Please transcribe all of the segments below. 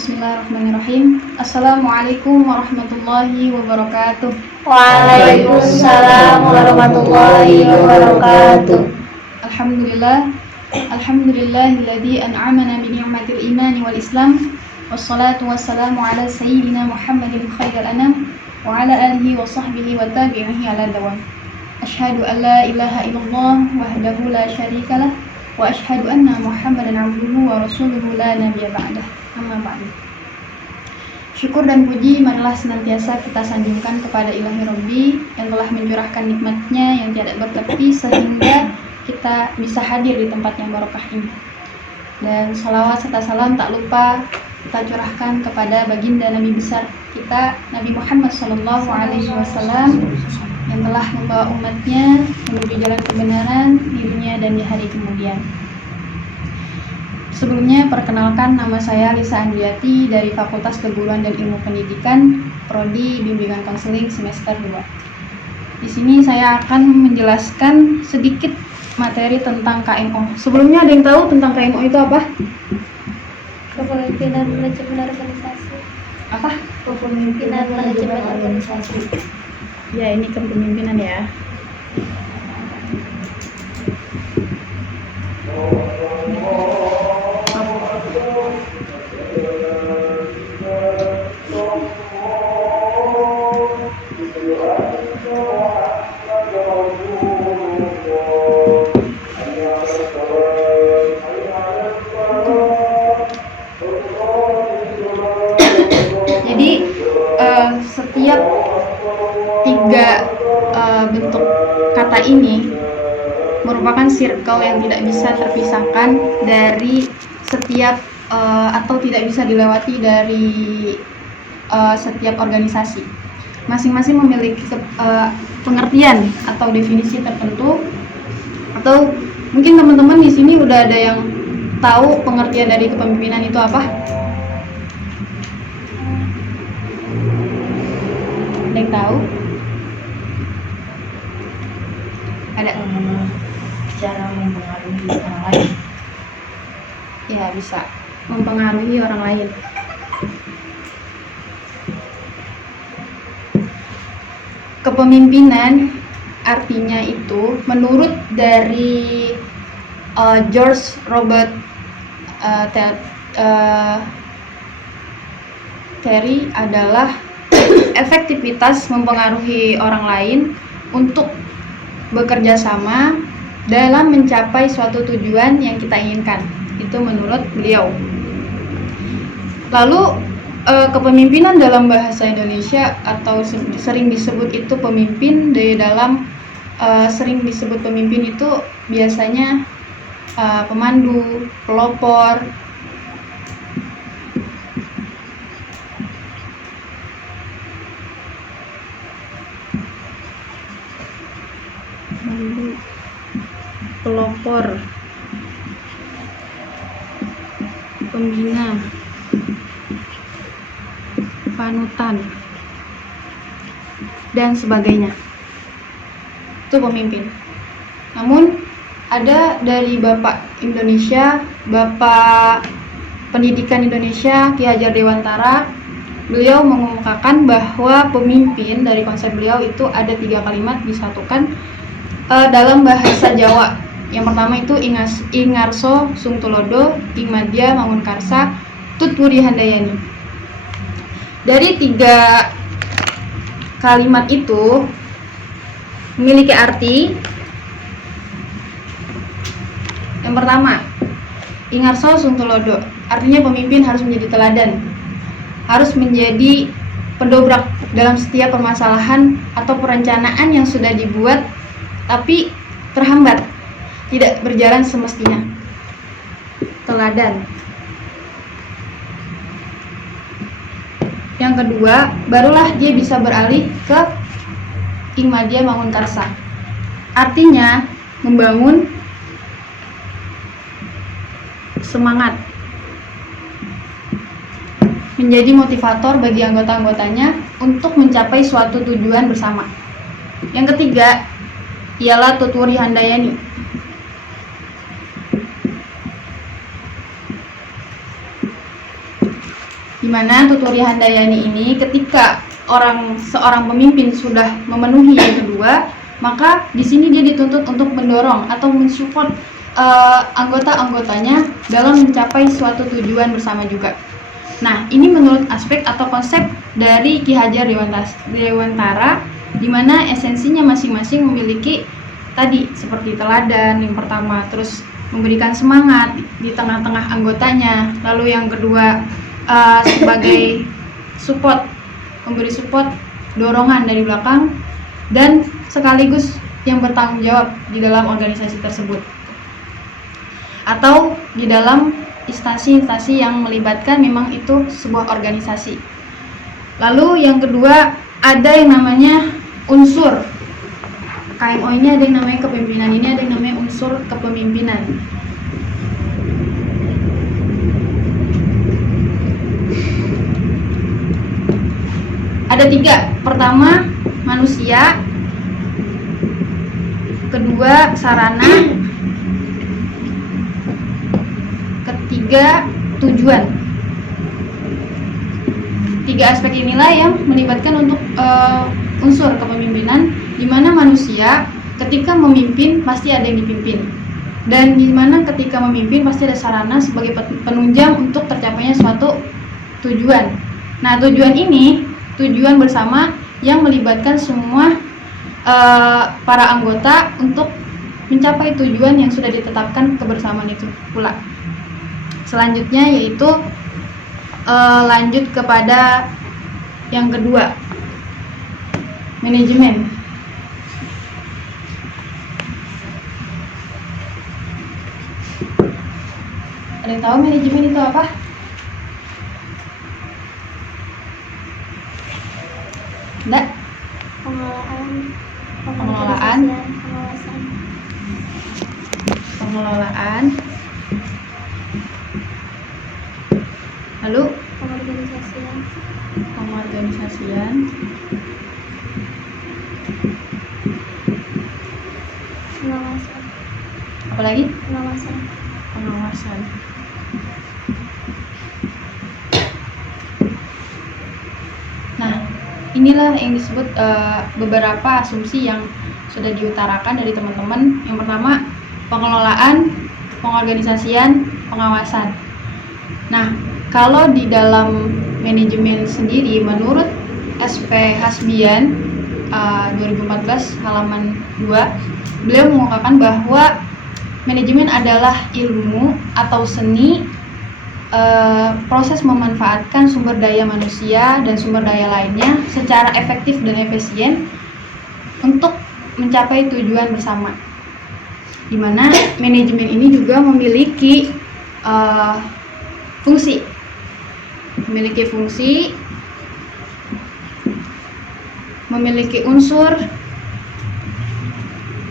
Bismillahirrahmanirrahim. Assalamualaikum warahmatullahi wabarakatuh. Waalaikumsalam warahmatullahi wabarakatuh. Alhamdulillahilladzi an'amana bi ni'matil imani wal islam. Wassalatu wassalamu ala sayyidina Muhammadin khairil anam wa ala alihi wa sahbihi wa tabi'ihi ala dawam. Asyhadu an la ilaha illallah wahdahu la syarikalah wa asyhadu anna Muhammadan abduhu wa rasuluhu la nabiyya ba'dah. Amma ba'du. Syukur dan puji marilah senantiasa kita sanjungkan kepada Ilahi Rabbi yang telah mencurahkan nikmatnya yang tiada bertepi sehingga kita bisa hadir di tempat yang barokah ini. Dan salawat serta salam tak lupa kita curahkan kepada baginda Nabi besar kita, Nabi Muhammad SAW, yang telah membawa umatnya menuju jalan kebenaran di dunia dan di hari kemudian. Sebelumnya, perkenalkan, nama saya Lisa Andriati dari Fakultas Keguruan dan Ilmu Pendidikan, Prodi Bimbingan Konseling semester 2. Di sini saya akan menjelaskan sedikit materi tentang KMO. Sebelumnya ada yang tahu tentang KMO itu apa? Kepemimpinan manajemen organisasi. Apa? Kepemimpinan manajemen organisasi. Ya, ini kepemimpinan ya. Jadi setiap tiga bentuk kata ini merupakan circle yang tidak bisa terpisahkan dari setiap atau tidak bisa dilewati dari setiap organisasi. Masing-masing memiliki pengertian atau definisi tertentu, atau mungkin teman-teman di sini udah ada yang tahu pengertian dari kepemimpinan itu apa? Ada yang tahu? Ada? Cara mempengaruhi orang lain. Ya, bisa mempengaruhi orang lain. Kepemimpinan artinya itu menurut dari George Robert Terry adalah efektivitas mempengaruhi orang lain untuk bekerja sama dalam mencapai suatu tujuan yang kita inginkan. Itu menurut beliau. Lalu kepemimpinan dalam bahasa Indonesia atau sering disebut itu pemimpin, di dalam sering disebut pemimpin itu biasanya pemandu, pelopor, pembina, panutan, dan sebagainya. Itu pemimpin. Namun ada dari Bapak Indonesia, Bapak Pendidikan Indonesia Ki Hajar Dewantara, beliau mengungkapkan bahwa pemimpin dari konsep beliau itu ada 3 kalimat disatukan dalam bahasa Jawa. Yang pertama itu Ingarso Sungtulodo, Ingmadya Mangunkarsa, Tutwuri Handayani. Dari 3 kalimat itu memiliki arti. Yang pertama, Ingarso Sungtulodo, artinya pemimpin harus menjadi teladan, harus menjadi pendobrak dalam setiap permasalahan atau perencanaan yang sudah dibuat tapi terhambat, tidak berjalan semestinya. Teladan. Yang kedua, barulah dia bisa beralih ke Ingmadya Mangunkarsa. Artinya membangun semangat, menjadi motivator bagi anggota-anggotanya untuk mencapai suatu tujuan bersama. Yang ketiga ialah Tutwuri Handayani. Di mana Tuturi Handayani ini ketika seorang pemimpin sudah memenuhi yang kedua, maka di sini dia dituntut untuk mendorong atau mensupport anggota-anggotanya dalam mencapai suatu tujuan bersama juga. Nah, ini menurut aspek atau konsep dari Ki Hajar Dewantara, di mana esensinya masing-masing memiliki tadi seperti teladan yang pertama, terus memberikan semangat di tengah-tengah anggotanya, lalu yang kedua sebagai support, memberi support, dorongan dari belakang, dan sekaligus yang bertanggung jawab di dalam organisasi tersebut atau di dalam instansi-instansi yang melibatkan memang itu sebuah organisasi. Lalu yang kedua ada yang namanya unsur KMO, ini ada yang namanya kepemimpinan, ini ada yang namanya unsur kepemimpinan. Ada 3. Pertama, manusia. Kedua, sarana. Ketiga, tujuan. 3 aspek inilah yang melibatkan untuk unsur kepemimpinan, di mana manusia ketika memimpin pasti ada yang dipimpin, dan di mana ketika memimpin pasti ada sarana sebagai penunjang untuk tercapainya suatu tujuan. Nah, tujuan ini tujuan bersama yang melibatkan semua para anggota untuk mencapai tujuan yang sudah ditetapkan kebersamaan itu pula. Selanjutnya yaitu lanjut kepada yang kedua, manajemen. Ada yang tahu manajemen itu apa? Enggak? Pengelolaan. Lalu pengorganisasian. Apalagi? Pengawasan. Nah, inilah yang disebut beberapa asumsi yang sudah diutarakan dari teman-teman. Yang pertama, pengelolaan, pengorganisasian, pengawasan. Nah, kalau di dalam manajemen sendiri, menurut SP Hasbian 2014 halaman 2, beliau mengungkapkan bahwa manajemen adalah ilmu atau seni proses memanfaatkan sumber daya manusia dan sumber daya lainnya secara efektif dan efisien untuk mencapai tujuan bersama. Di mana manajemen ini juga memiliki fungsi, memiliki unsur.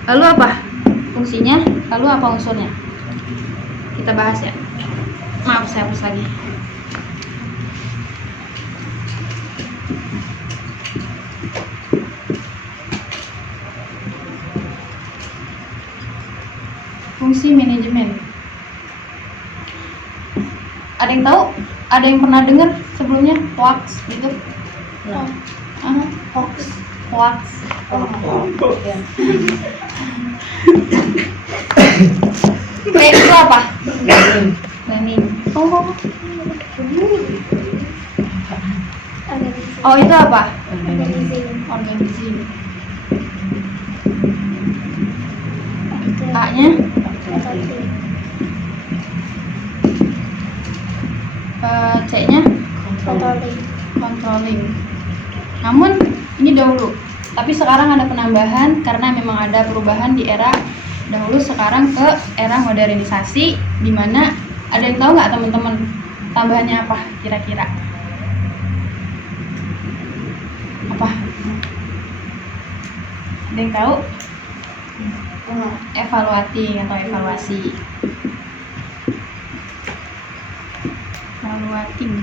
Lalu apa fungsinya? Lalu apa unsurnya? Kita bahas ya. Maaf, saya hapus lagi. Fungsi manajemen. Ada yang tahu? Ada yang pernah dengar sebelumnya hoax gitu? Hoax. Itu apa? Planning. Oh, itu apa? Organizing. A-nya? C-nya? Controlling. Namun ini dahulu, tapi sekarang ada penambahan karena memang ada perubahan di era dahulu sekarang ke era modernisasi, di mana ada yang tahu nggak teman-teman tambahannya apa kira-kira? Apa? Ada yang tahu? Evaluating atau evaluasi. Evaluating.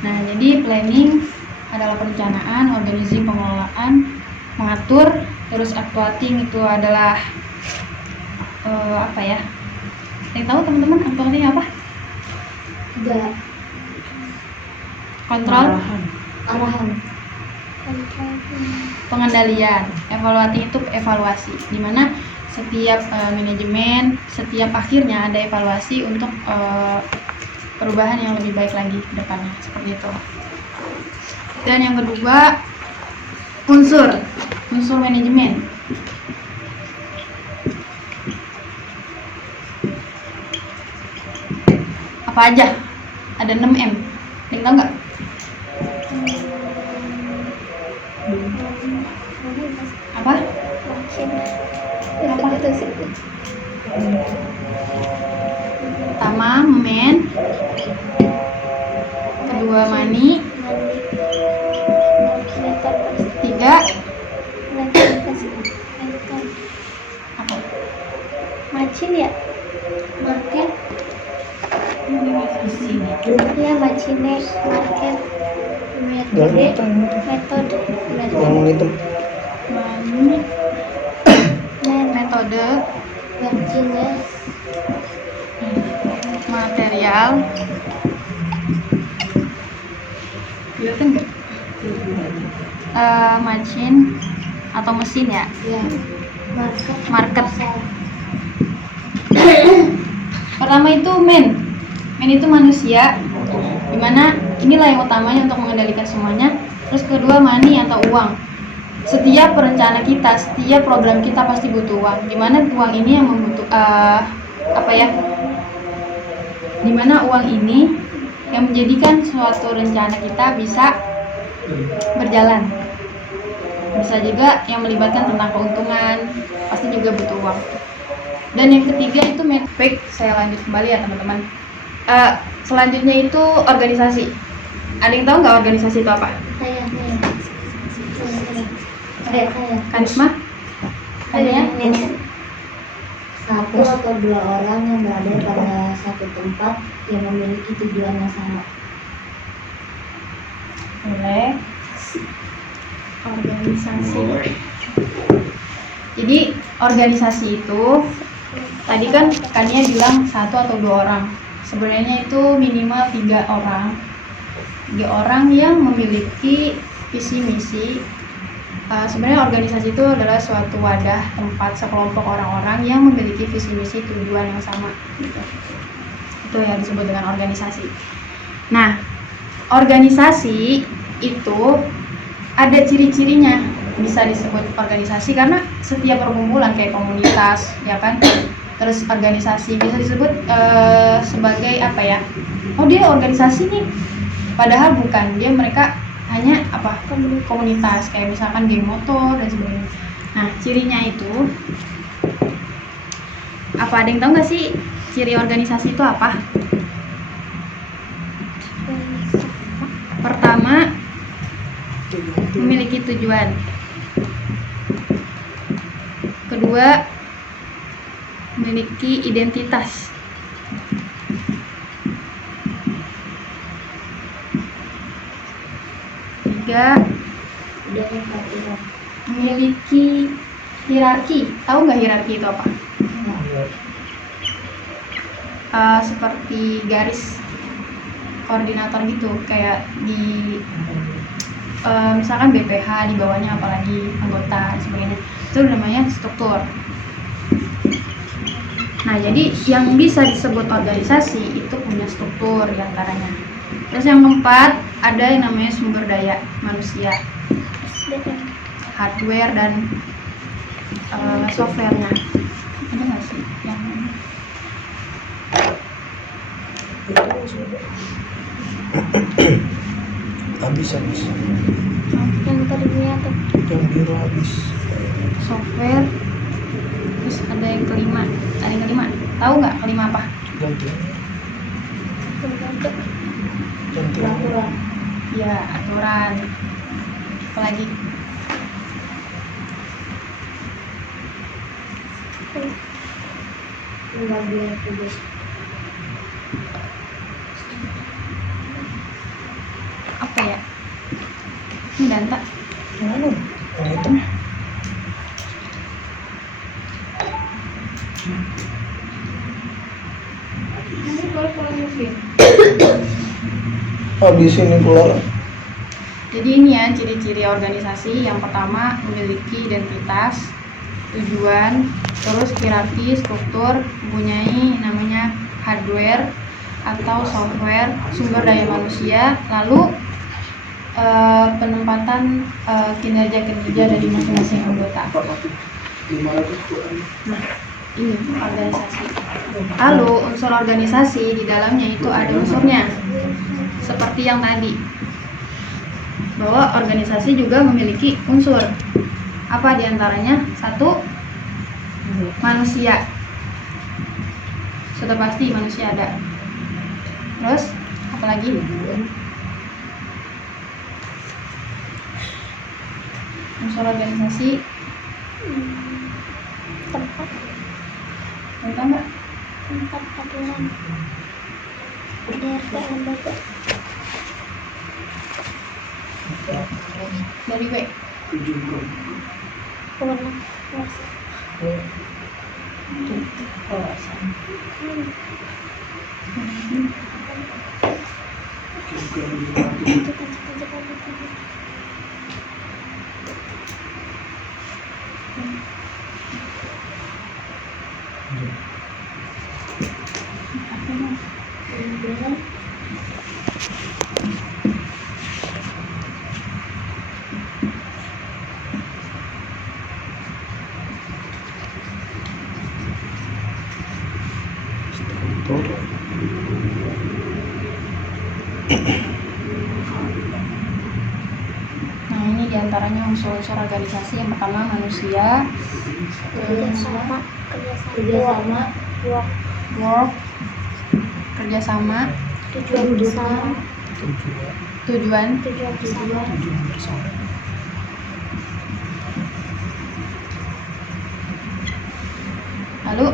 Nah, jadi planning adalah perencanaan, organizing pengelolaan, mengatur, terus actuating itu adalah apa ya? Yang tahu teman-teman actuating apa? Kontrol, Arahan. pengendalian. Evaluating itu evaluasi, di mana setiap manajemen, setiap akhirnya ada evaluasi untuk perubahan yang lebih baik lagi ke depannya, seperti itu. Dan yang kedua, unsur manajemen. Apa aja? Ada 6M. Ada yang tahu nggak? Apa? Pertama, men. Kedua, money. Tiga, apa? Macin ya? Market. Ya, macine, market. Metode. Money, metode, Macine. material. Kelihatan nggak? Machine atau mesin ya. Ya. Market. Pertama itu men itu manusia, dimana inilah yang utamanya untuk mengendalikan semuanya. Terus kedua, money atau uang. Setiap perencana kita, setiap program kita pasti butuh uang, dimana uang ini yang dimana uang ini yang menjadikan suatu rencana kita bisa berjalan. Bisa juga yang melibatkan tentang keuntungan, pasti juga butuh uang. Dan yang ketiga itu baik, saya lanjut kembali ya teman-teman. Selanjutnya itu organisasi. Ada yang tahu nggak organisasi itu apa? Saya. Kanisma? Kayaknya? Satu atau dua orang yang berada pada satu tempat yang memiliki tujuan yang sama. Boleh. Organisasi. Jadi organisasi itu tadi kan Kania bilang satu atau dua orang. Sebenarnya itu minimal 3 orang. 3 orang yang memiliki visi misi. Sebenarnya organisasi itu adalah suatu wadah, tempat sekelompok orang-orang yang memiliki visi misi tujuan yang sama. Gitu. Itu yang disebut dengan organisasi. Nah, organisasi itu ada ciri-cirinya bisa disebut organisasi karena setiap perkumpulan kayak komunitas, ya kan? Terus organisasi bisa disebut sebagai apa ya? Oh, dia organisasi nih. Padahal bukan, mereka hanya komunitas kayak misalkan geng motor dan sebagainya. Nah, cirinya itu apa? Ada yang tahu nggak sih ciri organisasi itu apa? Pertama, memiliki tujuan. Kedua, memiliki identitas. Tiga, memiliki hierarki. Tahu nggak hierarki itu apa? Seperti garis koordinator gitu, kayak di misalkan BPH di bawahnya apalagi anggota dan sebagainya, itu namanya struktur. Nah, jadi yang bisa disebut organisasi itu punya struktur diantaranya. Terus yang keempat, ada yang namanya sumber daya manusia, hardware dan softwarenya. Ada nggak sih yang habis Yang tadinya tuh yang biru habis. software? Terus ada yang kelima. Tahu nggak kelima apa? ganti peraturan. Ya, aturan. Apalagi Pembagian tugas. apa ya? Ini data. mana yang hitam Habisin itu lah. Jadi ini ya ciri-ciri organisasi. Yang pertama memiliki identitas, tujuan, terus hierarki, struktur, mempunyai namanya hardware atau software, sumber daya manusia, lalu penempatan kinerja-kinerja dari masing-masing anggota. Nah, ini organisasi. Lalu unsur organisasi di dalamnya itu ada unsurnya, seperti yang tadi, bahwa organisasi juga memiliki unsur. Apa diantaranya? Satu, manusia. Sudah pasti manusia ada. Terus apa lagi? Unsur organisasi Tempat enggak? aturan RT lembaga Dari W. wewenang kuasa pimpinan Nah, ini diantaranya unsur-unsur organisasi. Yang pertama manusia, kerjasama work, kerjasama, tujuan besar tujuan, bersama lalu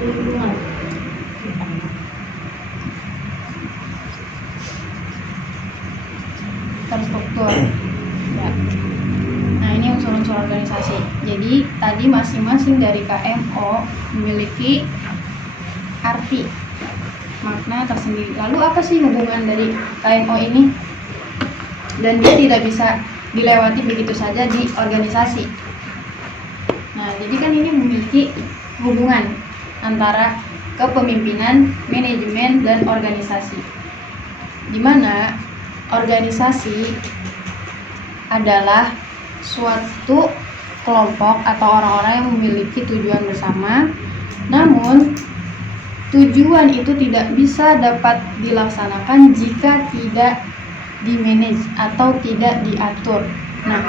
lingkungan terstruktur. Ya. Nah, ini unsur-unsur organisasi. Jadi tadi masing-masing dari KMO memiliki arti, makna tersendiri. Lalu apa sih hubungan dari KMO ini? Dan dia tidak bisa dilewati begitu saja di organisasi. Nah, jadi kan ini memiliki hubungan antara kepemimpinan, manajemen, dan organisasi. Di mana organisasi adalah suatu kelompok atau orang-orang yang memiliki tujuan bersama, namun tujuan itu tidak bisa dapat dilaksanakan jika tidak dimanage atau tidak diatur. Nah,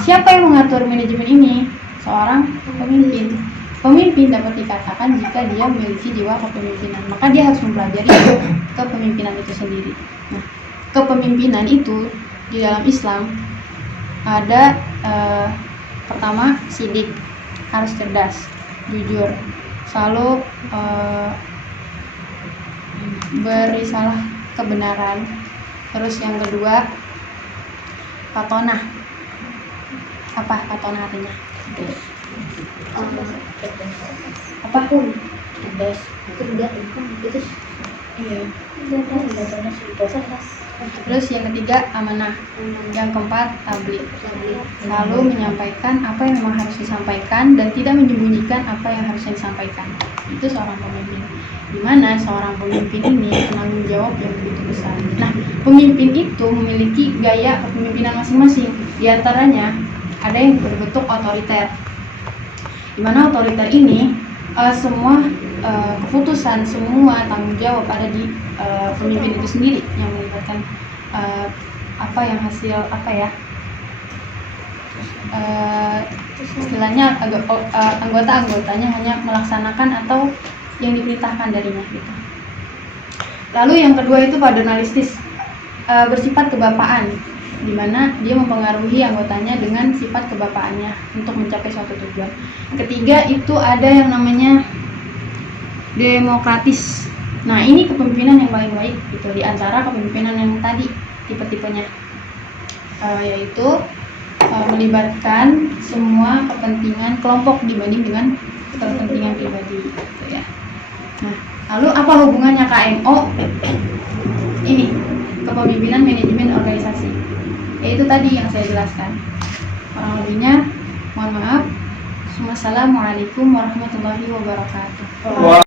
siapa yang mengatur manajemen ini? Seorang pemimpin. Pemimpin dapat dikatakan jika dia memiliki jiwa kepemimpinan, maka dia harus mempelajari kepemimpinan itu sendiri. Nah, kepemimpinan itu di dalam Islam ada pertama sidik, harus cerdas, jujur, selalu berisalah kebenaran. Terus yang kedua patonah. Apa patonah artinya? Apa? cerdas kerja itu Iya. cerdas Terus yang ketiga amanah. Yang keempat tabligh. Lalu menyampaikan apa yang memang harus disampaikan dan tidak menyembunyikan apa yang harusnya disampaikan. Itu seorang pemimpin. Di mana seorang pemimpin ini penanggung jawab yang begitu besar. Nah, pemimpin itu memiliki gaya kepemimpinan masing-masing. Di antaranya ada yang berbentuk otoriter. Di mana otoriter ini semua keputusan, semua tanggung jawab ada di pemimpin itu sendiri, yang melibatkan istilahnya anggota-anggotanya hanya melaksanakan atau yang diperintahkan darinya gitu. Lalu yang kedua itu paternalistis, bersifat kebapaan, di mana dia mempengaruhi anggotanya dengan sifat kebapaannya untuk mencapai suatu tujuan. Ketiga itu ada yang namanya demokratis. Nah, ini kepemimpinan yang paling baik gitu di antara kepemimpinan yang tadi tipe-tipenya, yaitu melibatkan semua kepentingan kelompok dibanding dengan kepentingan pribadi gitu ya. Nah, Lalu apa hubungannya KMO ini kepemimpinan manajemen organisasi? Yaitu tadi yang saya jelaskan. Kurang lebihnya mohon maaf. Wassalamualaikum warahmatullahi wabarakatuh.